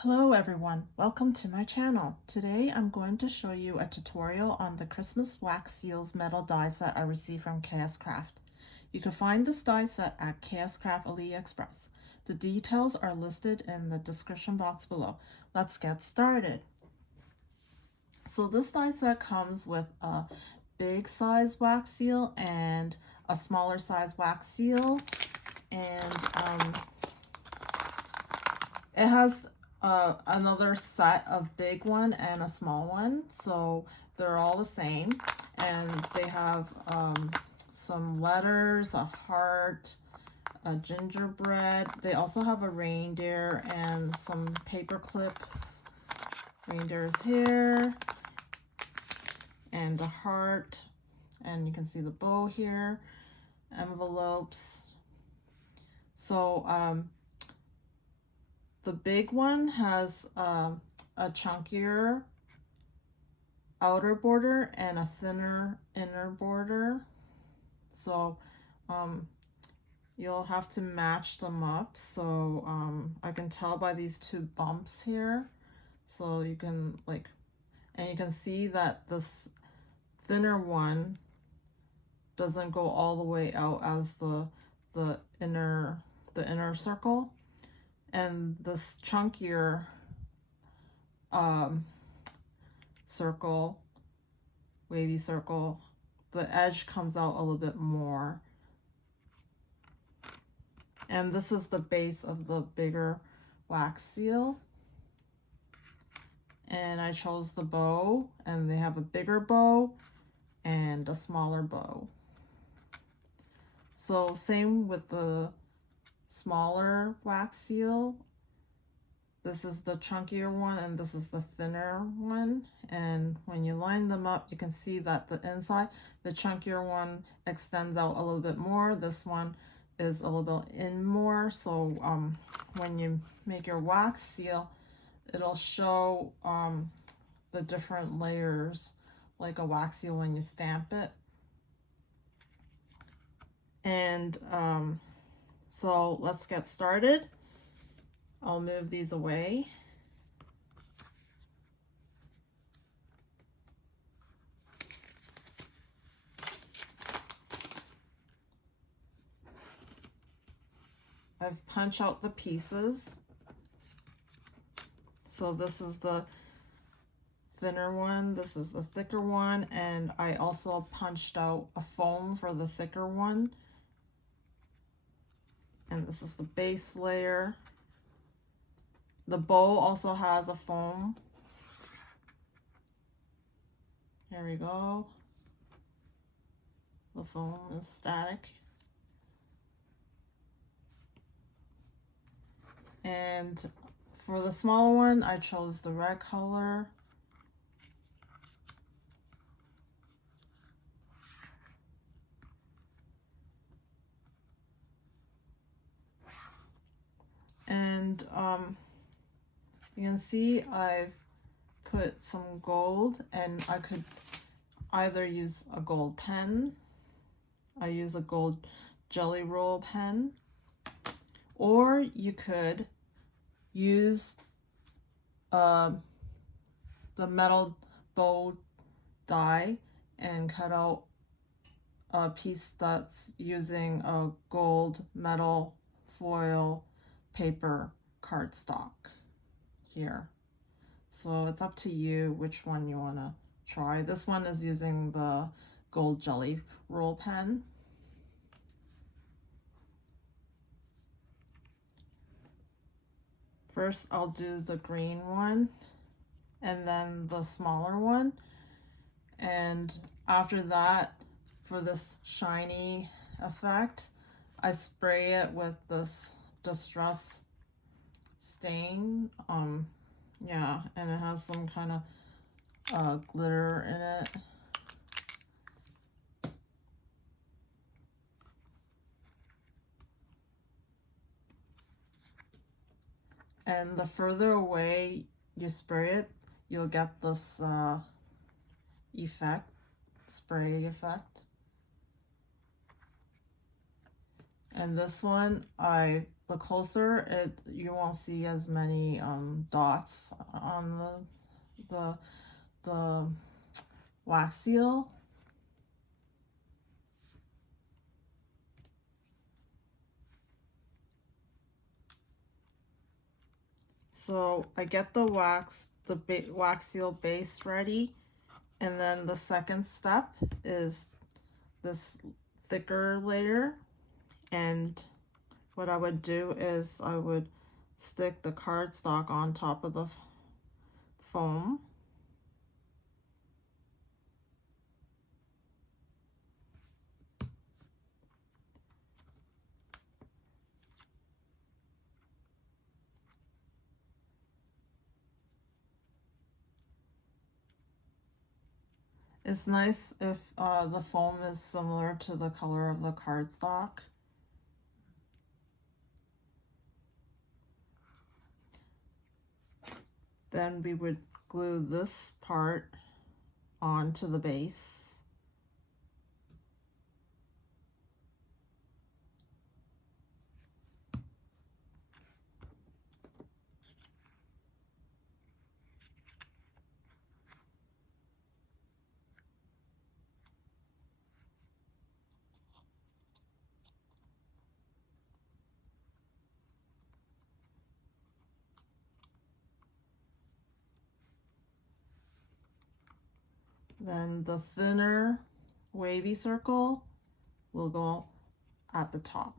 Hello everyone, welcome to my channel. Today I'm going to show you a tutorial on the Christmas wax seals metal die set I received from KSCRAFT. You can find this die set at KSCRAFT Aliexpress. The details are listed in the description box below. Let's get started. So this die set comes with a big size wax seal and a smaller size wax seal, and it has another set of big one and a small one, so they're all the same, and they have some letters, a heart, a gingerbread. They also have a reindeer and some paper clips. Reindeer's here and a heart, and you can see the bow here, envelopes. So the big one has a chunkier outer border and a thinner inner border. So you'll have to match them up. So I can tell by these two bumps here. So you can and you can see that this thinner one doesn't go all the way out as the inner circle. And this chunkier circle, wavy circle, the edge comes out a little bit more. And this is the base of the bigger wax seal. And I chose the bow, and they have a bigger bow and a smaller bow. So same with the smaller wax seal. This is the chunkier one and this is the thinner one, and when you line them up you can see that the inside, the chunkier one extends out a little bit more. This one is a little bit in more, so when you make your wax seal it'll show the different layers like a wax seal when you stamp it. And so let's get started. I'll move these away. I've punched out the pieces. So this is the thinner one, this is the thicker one, and I also punched out a foam for the thicker one. And this is the base layer. The bow also has a foam. Here we go. The foam is static. And for the smaller one, I chose the red color. And you can see I've put some gold, and I could either use a gold pen. I use a gold Gellyroll pen, or you could use the metal bow die and cut out a piece that's using a gold metal foil paper cardstock here. So it's up to you which one you want to try. This one is using the gold Gellyroll pen. First I'll do the green one and then the smaller one, and after that, for this shiny effect, I spray it with this distress stain. Yeah, and it has some kind of glitter in it. And the further away you spray it, you'll get this effect, spray effect. And this one, I the closer you won't see as many dots on the wax seal. So I get the wax seal base ready, and then the second step is this thicker layer. And what I would do is I would stick the cardstock on top of the foam. It's nice if the foam is similar to the color of the cardstock. Then we would glue this part onto the base. Then the thinner wavy circle will go at the top.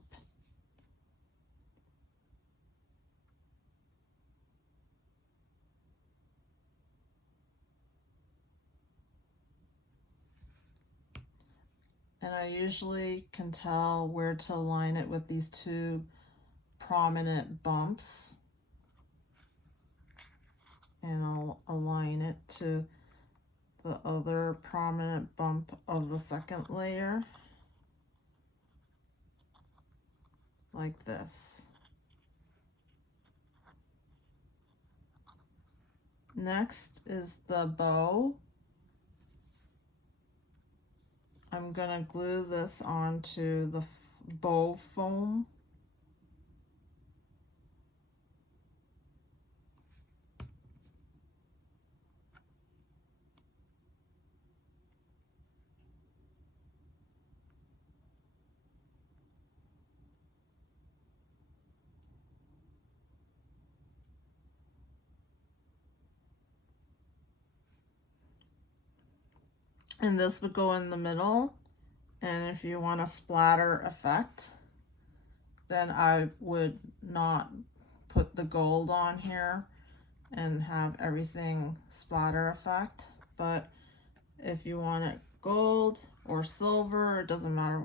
And I usually can tell where to align it with these two prominent bumps. And I'll align it to the other prominent bump of the second layer, like this. Next is the bow. I'm gonna glue this onto the bow foam. And this would go in the middle. And if you want a splatter effect, then I would not put the gold on here and have everything splatter effect. But if you want it gold or silver, it doesn't matter,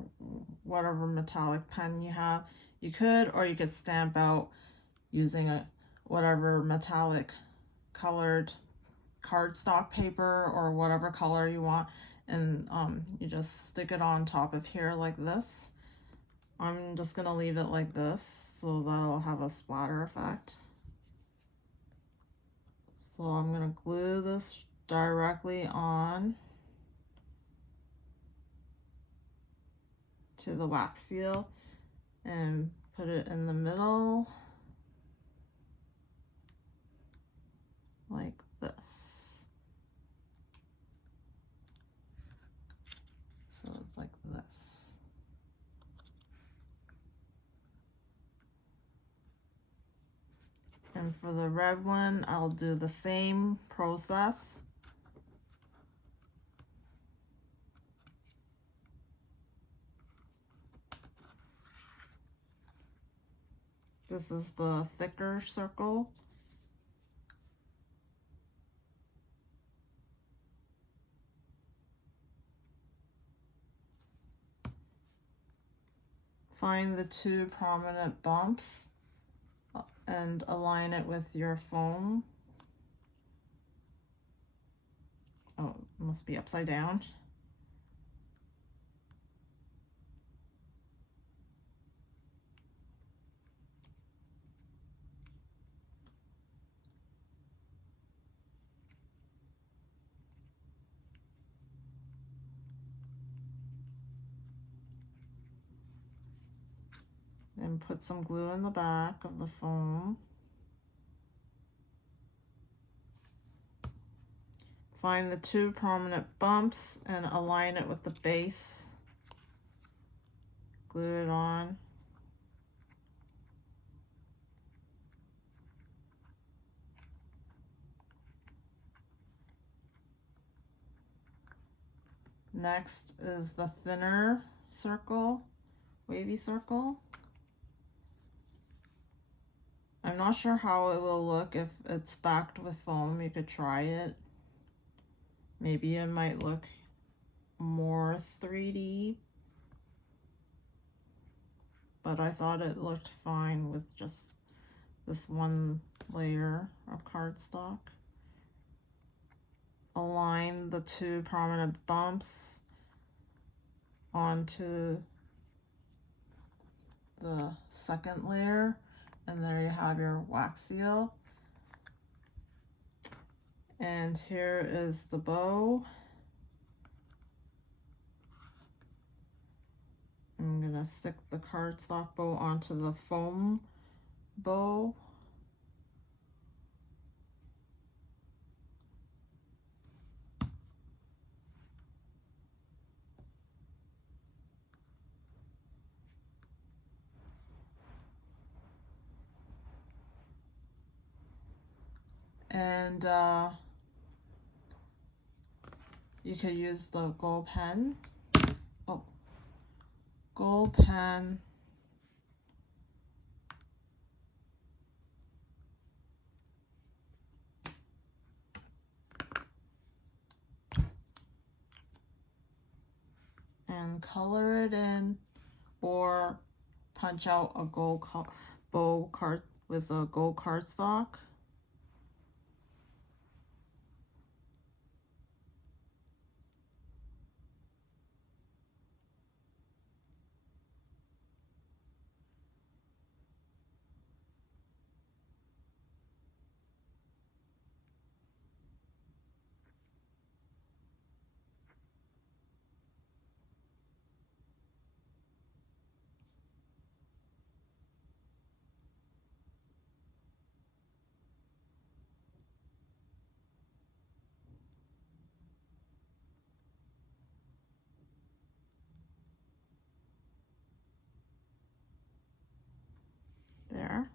whatever metallic pen you have, you could, or you could stamp out using a whatever metallic colored cardstock paper or whatever color you want, and you just stick it on top of here like this. I'm just gonna leave it like this so that'll have a splatter effect. So I'm gonna glue this directly on to the wax seal and put it in the middle like this. So it's like this. And for the red one, I'll do the same process. This is the thicker circle. Find the two prominent bumps and align it with your foam. Oh, it must be upside down. Then put some glue in the back of the foam. Find the two prominent bumps and align it with the base. Glue it on. Next is the thinner circle, wavy circle. I'm not sure how it will look if it's backed with foam. You could try it. Maybe it might look more 3D, but I thought it looked fine with just this one layer of cardstock. Align the two prominent bumps onto the second layer, and there you have your wax seal. And here is the bow. I'm gonna stick the cardstock bow onto the foam bow. And you could use the gold pen. Oh, gold pen. And color it in, or punch out a gold bow card with a gold cardstock. There.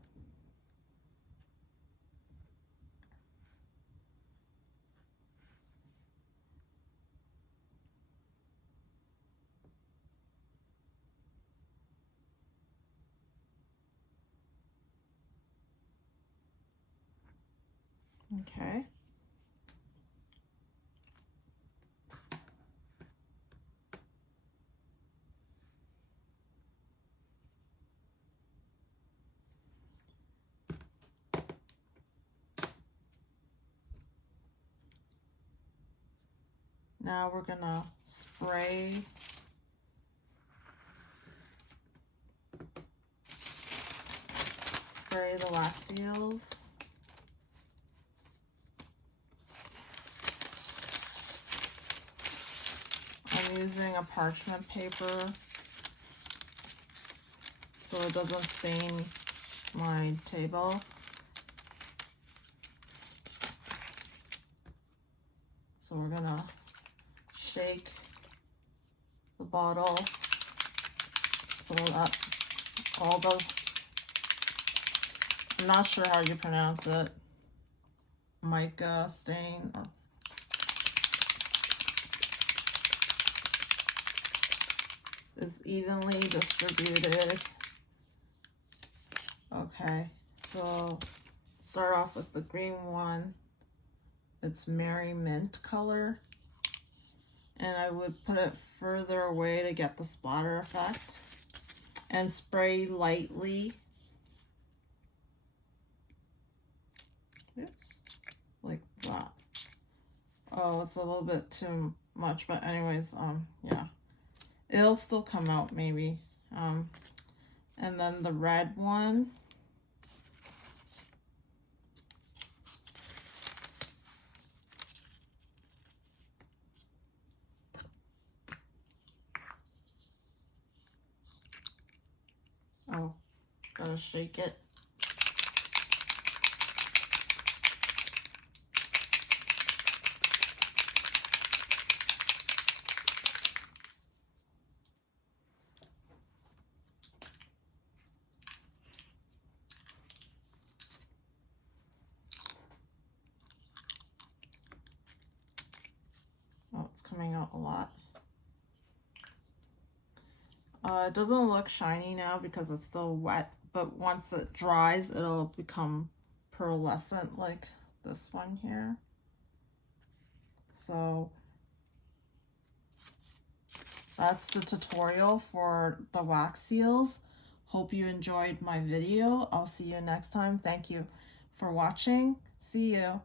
Okay. Now we're gonna spray the wax seals. I'm using a parchment paper so it doesn't stain my table. So we're gonna shake the bottle so that all the, I'm not sure how you pronounce it, mica stain, or is evenly distributed. Okay, so start off with the green one. It's Merry Mint color, and I would put it further away to get the splatter effect, and spray lightly. Oops, like that. Oh, it's a little bit too much, but anyways, yeah, it'll still come out maybe. And then the red one, oh, gonna shake it. Oh, it's coming out a lot. It doesn't look shiny now because it's still wet, but once it dries, it'll become pearlescent like this one here. So that's the tutorial for the wax seals. Hope you enjoyed my video. I'll see you next time. Thank you for watching. See you.